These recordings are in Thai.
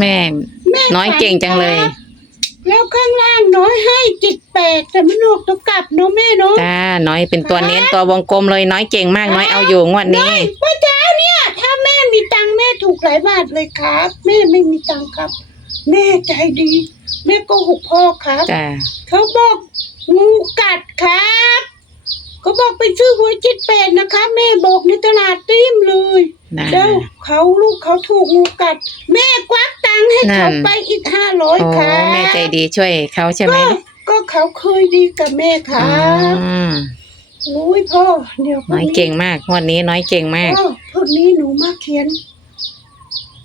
แม่แม่ น้อยเก่งจังเลยครับแล้วข้างล่างน้อยให้จิตแปดแต่มันออกตัวกลับเนาะแม่เนาะจ้า น้อยเป็นตัวเน้นตัววงกลมเลยน้อยเก่งมากน้อยเอาอยู่งวดนี้ เมื่อเช้าเนี่ย ถ้าแม่มีตังค์แม่ถูกหลายบาทเลยครับ แม่ไม่มีตังค์ครับ แม่ใจดี แม่โก็หกพ่อครับ จ้า เขาบอกงูกัดครับเขาบอกไปซื้อหวยจิตแปดนะคะแม่บอกในตลาดติ้มเลย นะ แล้วเขาลูกเขาถูกงูกัด แม่ควัก ตังค์ให้เขานั่น ไปอีกห้าร้อยโอ้ครับแม่ใจดีช่วยเขาใช่ไหมก็ก็เขาเคยดีกับแม่คอืรับมอุ้ยพ่อเดี๋ยวพรุ่น้อยเก่งมากงวดนี้น้อยเก่งมาก พ่อพรุ่งนี้หนูมาเขียน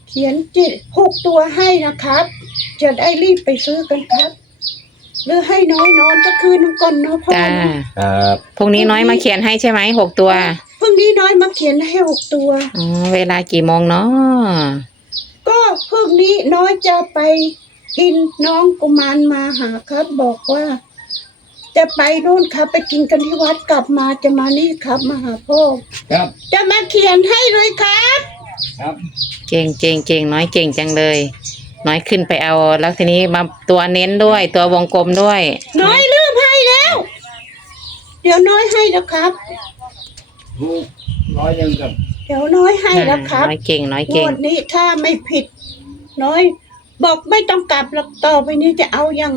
เขียนจิตหกตัวให้นะครับ จะได้รีบไปซื้อกันครับ หรือให้น้อยนอนสักคืนหนึงก่อนเนาะพ่อจ้าครับพรุ่งนี้น้อยมาเขียนให้ใช่ไหมหกตัวพรุ่งนี้น้อยมาเขียนให้หกตัว อ๋อเวลากี่โมงเนาะ ก็พรุ่งนี้น้อยจะไปกินน้องกุมารมาหาครับ บอกว่า จะไปนู่นครับไปกินกันที่วัดกลับมาจะมานี่ครับมาหาพ่อครับจะมาเขียนให้เลยครับ ครับ เก่งเก่งเก่งน้อยเก่งจังเลย น้อยขึ้นไปเอาแล้วทีนี้มาตัวเน้นด้วย ตัววงกลมด้วย น้อยลืมให้แล้ว เดี๋ยวน้อยให้แล้วครับถูกร้อยยังครับ เดี๋ยวน้อยให้แล้วครับน้อยเก่งน้อยงเก่งวดนี้ถ้าไม่ผิด น้อย บอกไม่ต้องกลับหรอกต่อไปนี้จะเอาอย่าง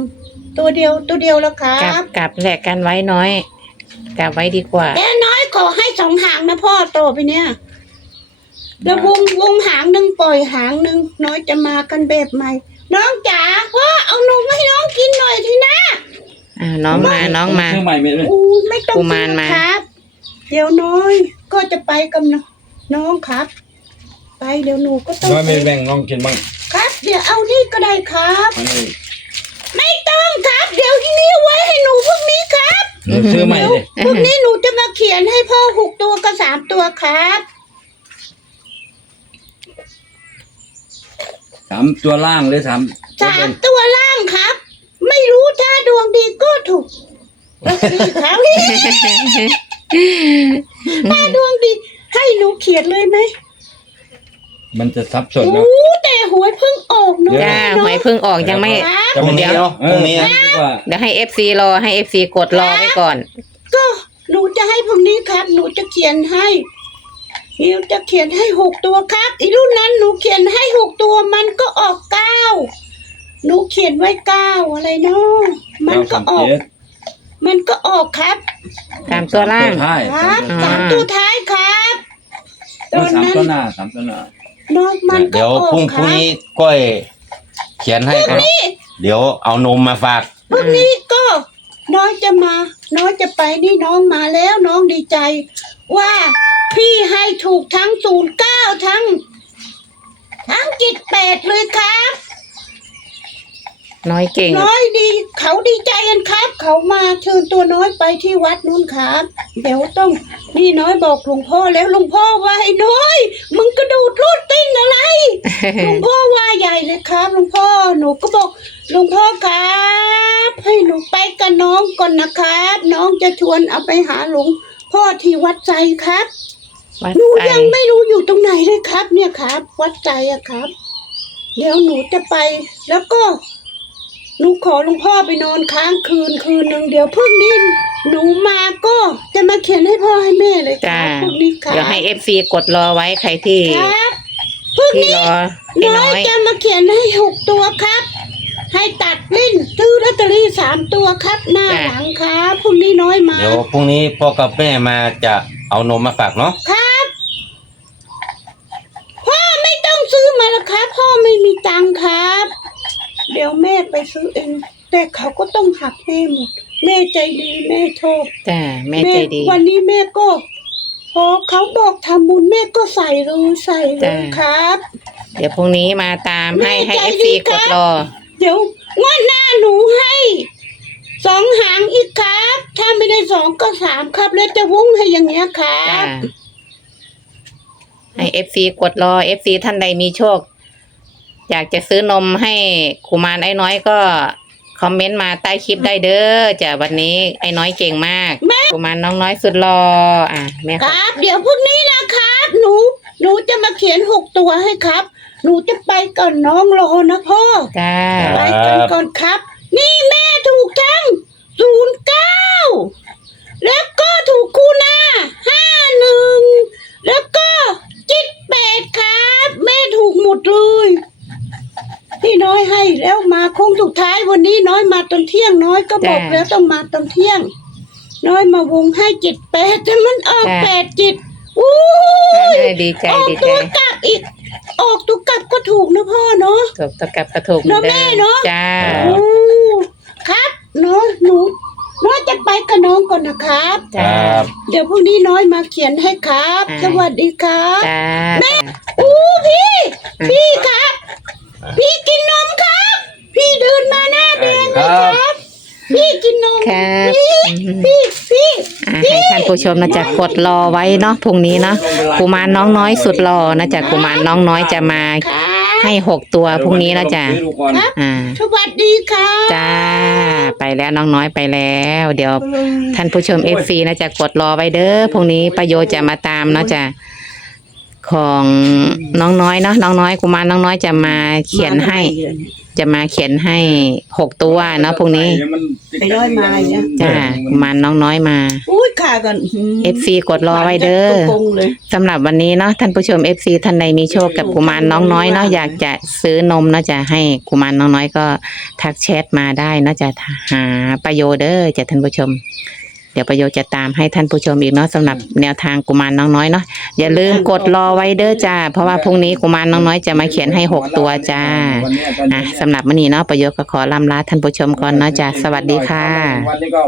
ตัวเดียวตัวเดียวแล้วครักลับบกลับแหลกกันไว้น้อยกลับไว้ดีกว่าแต่น้อยขอให้สองหางนะพ่อต่อไปเนี่ยแล้ววงวงหางหนึ่งปล่อยหางหนึ่งน้อยจะมากันแบบใหม่ น้องจ๋าพ่อเอานมให้น้องกินหน่อยทีนะอ่าน้องมาน้องมาเครื่องใหม่ไม่เลยอู้ไม่ต้องกุมารมาครับ เดี๋ยวน้อยก็จะไปกับน น้องครับ ไปเดี๋ยวหนูก็ต้องร้อยไม่ไปแบ่งน้องกินบ้างครับ เดี๋ยวเอานี่ก็ได้ครับ อันนี้ไม่ต้องครับ เดี๋ยวที่นี่ไว้ให้หนูพรุ่งนี้ครับหนูซื้อใหม่ดิพรุ่งนี้หนูจะมาเขียนให้พ่อหกตัวกับสามตัวครับ สามตัวล่างหรือสามสามตัวล่างครับ ไม่รู้ถ้าดวงดีก็ถูกลอตเตอรี่ครับ ถ้าดวงดี ให้หนูเขียนเลยไหมมันจะซับสนโอ้เนาะแต่หวยเพิ่งออกเนอะจ้าเนหอะวยเพิ่งออกยังไม่ ครับจะไม่เดี๋ยวเนาะพรุ่งนี้ ดีกว่าเดี๋ยวให้เอฟซีรอให้เอฟซีกดรอไว้ก่อน ก็หนูจะให้พรุ่งนี้ครับ หนูจะเขียนให้หนูจะเขียนให้หกตัวครับอีรุ่นนั้นหนูเขียนให้หกตัวมันก็ออกเก้าหนูเขียนไว้เก้าอะไรเนาะมันก็ออกเจ็ด มันก็ออกครับตามตัวล่างท้ายครับอ่าสามตัวท้ายครับตเอออนสามนั้นตัวหน้าสามตัวหน้านอกมันก็เดี๋ยวออกพรุ่งคพรุ่งรับนี้ก้อยเขียนให้ครับเดี๋ยวเอานมมาฝากพรุ่งนี้ก็ น้อยจะมา น้อยจะไปนี่น้องมาแล้วน้องดีใจ ว่าพี่ให้ถูกทั้งศูนย์เก้าทั้ง ทั้งจิตแปดเลยครับ น้อยเก่ง น้อยดี เขาดีใจกันครับ เขามาเชิญตัวน้อยไปที่วัดนู้นครับเดี๋ยวต้องนี่น้อยบอกหลวงพ่อแล้วหลวงพ่อว่าให้น้อย มึงกระดูดรูดติ้นอะไรหลวงพ่อว่าใหญ่เลยครับหลวงพ่อหนูก็บอกหลวงพ่อครับ ให้หนูไปกับน้องก่อนนะครับ น้องจะชวนเอาไปหาหลวงพ่อที่วัดใจครับวัดหนูใจยังไม่รู้อยู่ตรงไหนเลยครับ เนี่ยครับ วัดใจอะครับ เดี๋ยวหนูจะไปแล้วก็ หนูขอหลวงพ่อไปนอนค้างคืนคืนหนึ่งเดี๋ยวพรุ่งนี้หนูมาก็จะมาเขียนให้พ่อให้แม่เลยคจ้ารับพรุ่งนี้ครับเดี๋ยวให้เอฟซีกดรอไว้ใครที่ ครับพรุ่งที่นี้รอไอ้น้น้ออยยจะมาเขียนให้หกตัวครับ ให้ตัดลิ้นซื้อลอตเตอรี่สามตัวครับ หน้าจ้ะหลังครับพรุ่งนี้น้อยมา เดี๋ยวพรุ่งนี้พ่อกับแม่มาจะเอานมมาฝากเนาะครับ พ่อไม่ต้องซื้อมาแล้วครับ พ่อไม่มีตังค์ครับเดี๋ยวแม่ไปซื้อเอง แต่เขาก็ต้องหักแม่หมดแม่ใจดีแม่ชอบจ้าแม่ใจดีวันนี้แม่ก็พอเขาบอกทำบุญแม่ก็ใส่เลยใส่เลจ้ะยครับ เดี๋ยวพรุ่งนี้มาตามให้ให้แม่เอใจฟดีซีคกรับดรอ เดี๋ยวงวดหน้าหนูให้สองหางอีกครับ ถ้าไม่ได้สองก็สามครับ แล้วจะวุ้งให้อย่างเงี้ยครัจ้าบให้เอฟซีกดรอเอฟซีท่านใดมีโชค อยากจะซื้อนมให้กุมารไอ้น้อยก็คอมเมนต์มาใต้คลิปได้เด้อจ้ะวันนี้ไอ้น้อยเก่งมากกุมารน้องน้อยสุดรออะแม่ครับ เดี๋ยวพรุ่งนี้นะครับ หนู หนูจะมาเขียนหกตัวให้ครับ หนูจะไปก่อนน้องรอนะพ่อ จ้าไปกันก่อนครับ นี่แม่ถูกทั้งศูนย์เก้าแล้วก็ อยมาตอนเที่ยงน้อยก็บอกจ้ะ แล้วต้องมาตอนเที่ยง น้อยมาวงให้เจ็ดแปดแต่มันออกจ้ะแปดจิตอู้ยดีใจออกดีใจตัวกลับอีก ออกตัวกลับก็ถูกนะพ่อเนาะ ถูกตะกับกระถูกเหมือนเนอะแม่เดิมเนอะ จ้าโอ้ครับน้อยหนูน้อยจะไปกับน้องก่อนนะครับจ้าเดี๋ยวพรุ่งนี้น้อยมาเขียนให้ครับ อ่า สวัสดีครับ จ้า อู้พี่ พี่ครับ พี่กินนมครับ ครับพี่กินนมครับพี่อืมพี่พี่อะให้ท่านผู้ชมนะจะกดรอไว้เนาะพรุ่งนี้เนาะกุมารน้องน้อยสุดหล่อนะจ๊ะกุมารน้องน้อยจะมาครับให้หกตัวพรุ่งนี้นะจ๊ะซื้อดูก่อนอ่า สวัสดีครับจ้า ไปแล้วน้องน้อยไปแล้ว เดี๋ยวท่านผู้ชมเอฟซีนะจะกดรอไว้เด้อพรุ่งนี้ประโยชน์จะมาตามเนาะจ้ะ ของน้องน้อยเนาะน้องน้อยกุมารน้องน้อยจะมาเขียนให้ จะมาเขียนให้หกตัวเนาะพรุ่งนี้ไอ้น้อยมาอีกอะจ้ากุมารน้องน้อยมา อุ้ยขากันเอฟซีกดรอไว้เด้อตรงเลย สำหรับวันนี้เนาะท่านผู้ชม FC ท่านใดมีโชคกับกุมารน้องน้อยเนาะอยากจะซื้อนมเนาะจะให้กุมารน้องน้อยก็ทักแชทมาได้เนาะจะหาประโยชน์เด้อจะท่านผู้ชมเดี๋ยวประโยชน์จะตามให้ท่านผู้ชมอีกเนาะสำหรับแนวทางกุมารน้องน้อยเนาะอย่าลืมกดรอไว้เด้อจ้าเพราะว่าพรุ่งนี้กุมารน้องน้อยจะมาเขียนให้หกตัวจ้าอะสำหรับวันนี้เนาะประโยชน์ก็ขอลำลาท่านผู้ชมก่อนเนาะจ้าสวัสดีค่ะ วันนี้ก็